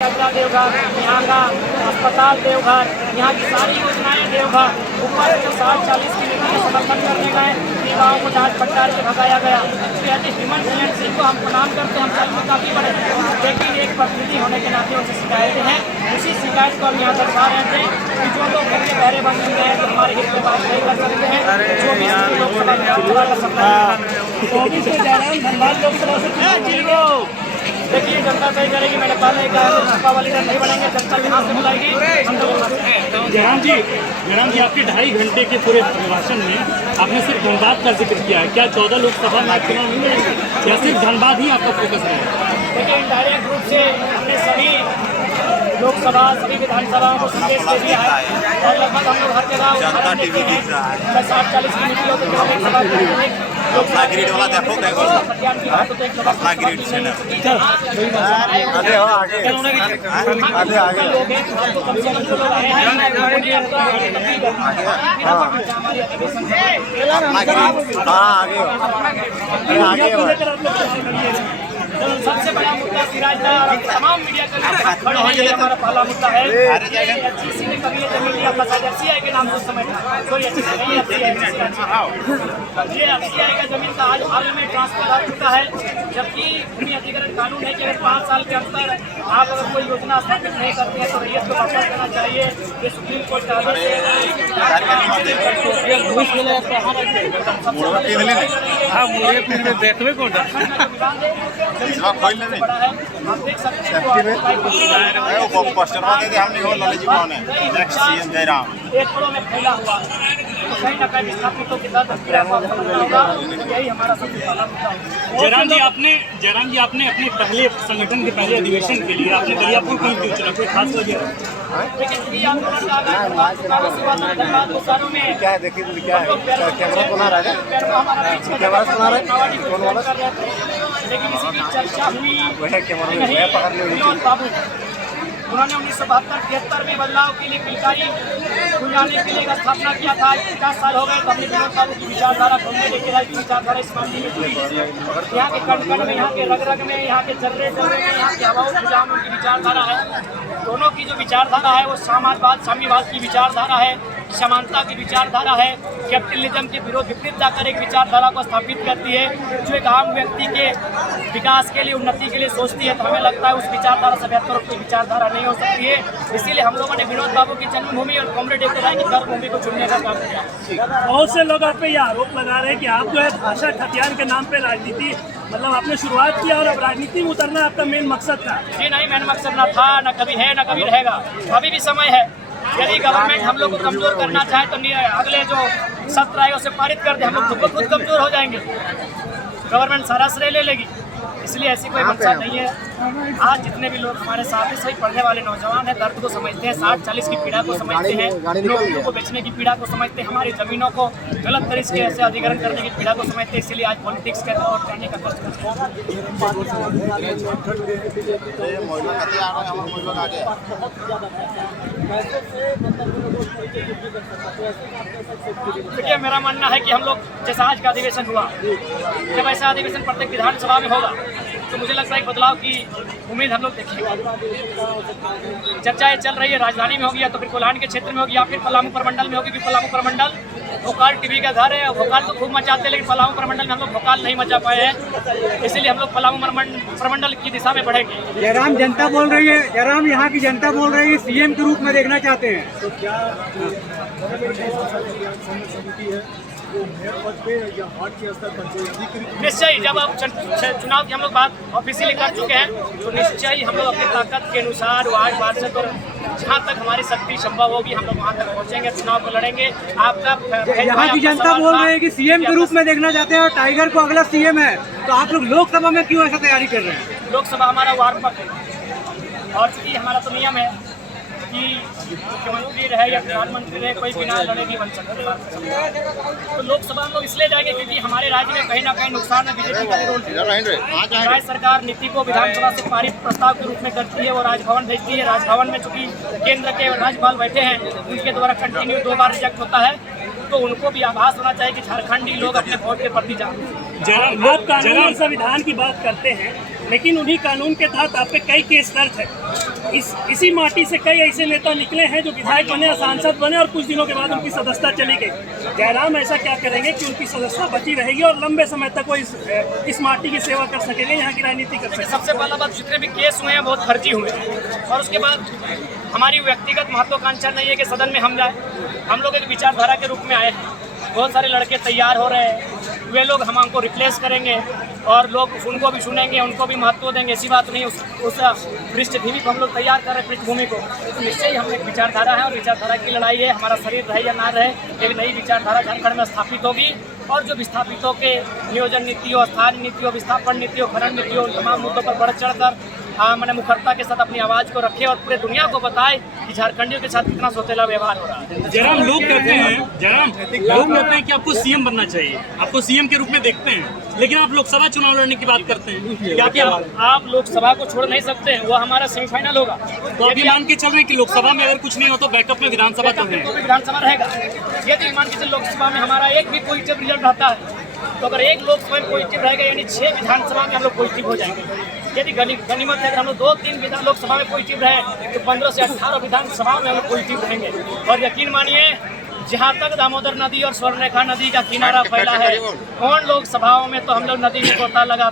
देवघर, यहाँ का अस्पताल देवघर, यहाँ की सारी योजनाएं देवघर, ऊपर जो 60-40 की नीति का समर्थन करने गए युवाओं को डांट फटकार के भगाया गया। तो हेमंत सिंह को हम प्रणाम करते हैं, हम कल में काफ़ी बड़े, लेकिन एक प्रतिनिधि होने के नाते उनसे शिकायतें हैं। उसी शिकायत को हम यहाँ दर्शा रहे थे कि जो लोग घर के पहरे बन चुके हैं तो हमारे हित में बात नहीं कर सकते हैं। 24 लोकसभा का सप्ताह देखिए, जनता तय करेगी। मैंने पहले कहा भाजपा वाले नहीं बनेंगे, जनता यहाँ से बुलाएगी। जयराम जी आपके 2.5 घंटे के पूरे भाषण में आपने सिर्फ धनबाद का जिक्र किया है। क्या 14 लोकसभा में चुनाव नहीं लड़ेंगे या सिर्फ धनबाद ही आपका फोकस रहेगा? देखिए, इनडायरेक्ट रूप से हमने सभी लोकसभा सभी विधानसभाओं को संदेश दे दिया है और लगभग हम लोग हर जगह 60-40 की नीति होती है। अपना ग्रिड वाला देखो अपना ग्रिड से ना आगे हो आगे सबसे बड़ा मुद्दा सिराजदा और तमाम मीडिया खड़े हैं। ये हमारा पहला मुद्दा है। एचसीसी ने कभी जमीन लिया एफसीआई के नाम से समय सॉरी ये एफसीआई का जमीन का आज हाल में ट्रांसफर हो चुका है, जबकि भूमि अधिग्रहण कानून है कि अगर 5 साल के अंदर आप अगर कोई योजना स्थापित नहीं करते हैं तो रैयत को वापस करना चाहिए। ये सुप्रीम कोर्ट का आदेश में फैला हुआ तो कहीं न कहीं विस्थापितों के दर्द होगा। यही हमारा सबसे पहला मुद्दा है। जयराम जी आपने अपने पहले संगठन के पहले अधिवेशन के लिए आपने दरियापुर क्यों चुना, कोई खास वजह? देखिए, आंदोलन का में क्या देखिए क्या है कैमरा बना रहा है कैमरा बना रहा है कौन वाला, लेकिन इसी की चर्चा हुई। वह कैमरा में पकड़ लिया। उन्होंने 1972-73 में बदलाव के लिए किलकारी बुलाने के लिए स्थापना किया था। 50 साल हो गए तो हमने विनोद बाबू की विचारधारा घूमने लेके आई। विचारधारा इस मामले में जुड़ी है। यहाँ के कण में, यहाँ के रग में, यहाँ के जर्रे में, यहाँ के हवाओं खुजाम उनकी विचारधारा है। दोनों की जो विचारधारा है वो समाजवाद साम्यवाद की विचारधारा है, समानता की विचारधारा है, कैपिटलिज्म के विरोध विपरीत जाकर एक विचारधारा को स्थापित करती है जो एक आम व्यक्ति के विकास के लिए उन्नति के लिए सोचती है। तो हमें लगता है उस विचारधारा 77 की विचारधारा नहीं हो सकती है। इसीलिए हम लोगों ने विनोद बाबू की जन्मभूमि और कॉमरेड एक राय की कर्मभूमि को चुनने का काम किया। बहुत से लोग आप पे यह आरोप लगा रहे हैं कि आप जो है भाषा खतियान के नाम पे राजनीति मतलब आपने शुरुआत किया और अब राजनीति में उतरना आपका मेन मकसद था। जी नहीं, मेन मकसद न था, न कभी है, न कभी रहेगा। अभी भी समय है। यदि गवर्नमेंट हम लोग को कमजोर करना चाहे तो अगले जो सत्र आयोग से पारित कर दे, हम लोग खुद कमजोर हो जाएंगे, गवर्नमेंट सारा श्रेय ले लेगी। इसलिए ऐसी कोई मंशा नहीं है। आज जितने भी लोग हमारे साथ हैं सही पढ़ने वाले नौजवान हैं, दर्द को समझते हैं, 60-40 की पीड़ा को समझते हैं, नौकरियों को बेचने की पीड़ा को समझते हैं, हमारी ज़मीनों को गलत तरीके से अधिग्रहण करने की पीड़ा को समझते हैं। इसीलिए आज पॉलिटिक्स के और करने का कष्ट देखिए, मेरा मानना है कि हम लोग जैसा आज का अधिवेशन हुआ, जब ऐसा अधिवेशन प्रत्येक विधानसभा में होगा तो मुझे लगता है बदलाव की उम्मीद हम लोग देखेंगे। चर्चा ये चल रही है राजधानी में होगी या तो फिर कोल्हान के क्षेत्र में होगी या फिर पलामू प्रमंडल में होगी। पलामू प्रमंडल भोकाल टीवी का घर है, भोकाल तो खूब मचाते हैं, लेकिन पलामू प्रमंडल में हम लोग भोकाल नहीं मचा पाए हैं। इसीलिए हम लोग पलामू प्रमंडल की दिशा में बढ़ेंगे। जयराम जनता बोल रही है, जयराम यहाँ की जनता बोल रही है सीएम के रूप में देखना चाहते हैं, तो क्या निश्चय जब अब चुनाव की हम लोग बात ऑफिशियली कर चुके हैं तो निश्चय ही हम लोग अपनी ताकत के अनुसार वार्ड पार्षद और जहाँ तक हमारी शक्ति संभव होगी हम लोग वहाँ तक पहुँचेंगे, चुनाव को लड़ेंगे। आपका यहाँ की जनता बोल रही है कि सीएम के रूप में देखना चाहते हैं और टाइगर को अगला सीएम है, तो आप लोग लोकसभा में क्यों ऐसा तैयारी कर रहे हैं? लोकसभा हमारा वार्म अप है और चूँकि हमारा तो नियम है कि मुख्यमंत्री रहे या प्रधानमंत्री रहे, कोई बिना लड़े नहीं बन सकते। तो लोकसभा हम लोग इसलिए जाएंगे क्योंकि हमारे राज्य में कहीं ना कहीं नुकसान है बीजेपी का विरोध है। राज्य सरकार नीति को विधानसभा से पारित प्रस्ताव के रूप में करती है, वो राजभवन भेजती है। राजभवन में चूंकि केंद्र के राज्यपाल बैठे हैं, उनके द्वारा कंटिन्यू 2 बार रिजेक्ट होता है, तो उनको भी आभास होना चाहिए कि झारखंडी लोग अपने वोट के प्रति जागरूक। आप कानून और संविधान की बात करते हैं, लेकिन उन्हीं कानून के तहत आप पे कई केस दर्ज है। इसी माटी से कई ऐसे नेता निकले हैं जो विधायक बने और सांसद बने और कुछ दिनों के बाद उनकी सदस्यता चली गई। जयराम ऐसा क्या करेंगे कि उनकी सदस्यता बची रहेगी और लंबे समय तक वो इस माटी की सेवा कर सकेंगे, यहाँ की राजनीति कर सकेंगे? सबसे पहला बात, जितने भी केस हुए हैं बहुत फर्जी हुए हैं। और उसके बाद हमारी व्यक्तिगत महत्वाकांक्षा नहीं है कि सदन में हम जाए। हम लोग एक विचारधारा के रूप में आए हैं। बहुत सारे लड़के तैयार हो रहे हैं, वे लोग हम हमको रिप्लेस करेंगे और लोग उनको भी सुनेंगे, उनको भी महत्व देंगे। ऐसी बात नहीं, उस पृष्ठभूमि को हम लोग तैयार कर रहे हैं, पृष्ठभूमि को। तो निश्चय ही हम एक विचारधारा है और विचारधारा की लड़ाई है। हमारा शरीर रहे या ना रहे, एक नई विचारधारा झारखंड में स्थापित होगी और जो विस्थापितों के नियोजन नीति हो, स्थानीय नीति हो, विस्थापन नीति हो, खनन नीति हो, उन तमाम मुद्दों पर बढ़ चढ़कर मैंने मुखरता के साथ अपनी आवाज़ को रखे और पूरे दुनिया को बताए कि झारखंडियों के साथ कितना सौतेला व्यवहार हो रहा है। जयराम, लोग कहते हैं कि आपको सीएम बनना चाहिए, आपको सीएम के रूप में देखते हैं, लेकिन आप लोकसभा चुनाव लड़ने की बात करते हैं। क्या आप लोकसभा को छोड़ नहीं सकते हैं, वो हमारा सेमीफाइनल होगा। तो अभी मान के चल रहे हैं कि लोकसभा में अगर कुछ नहीं हो तो बैकअप में विधानसभा तो है, विधानसभा रहेगा। यदि मान के चलिए लोकसभा में हमारा एक भी पॉजिटिव रिजल्ट रहता है, तो अगर एक लोकसभा में पॉजिटिव रहेगा यानी 6 विधानसभा में हम लोग पॉजिटिव हो जाएंगे। यदि गनीमत है, अगर हम लोग 2-3 लोकसभा में पॉजिटिव रहे तो 15 से 18 विधानसभा में हम लोग पॉजिटिव रहेंगे। और यकीन मानिए, जहाँ तक दामोदर नदी और स्वर्णरेखा नदी का किनारा फैला है, उन लोकसभाओं में तो हम लोग नदी में गोता लगा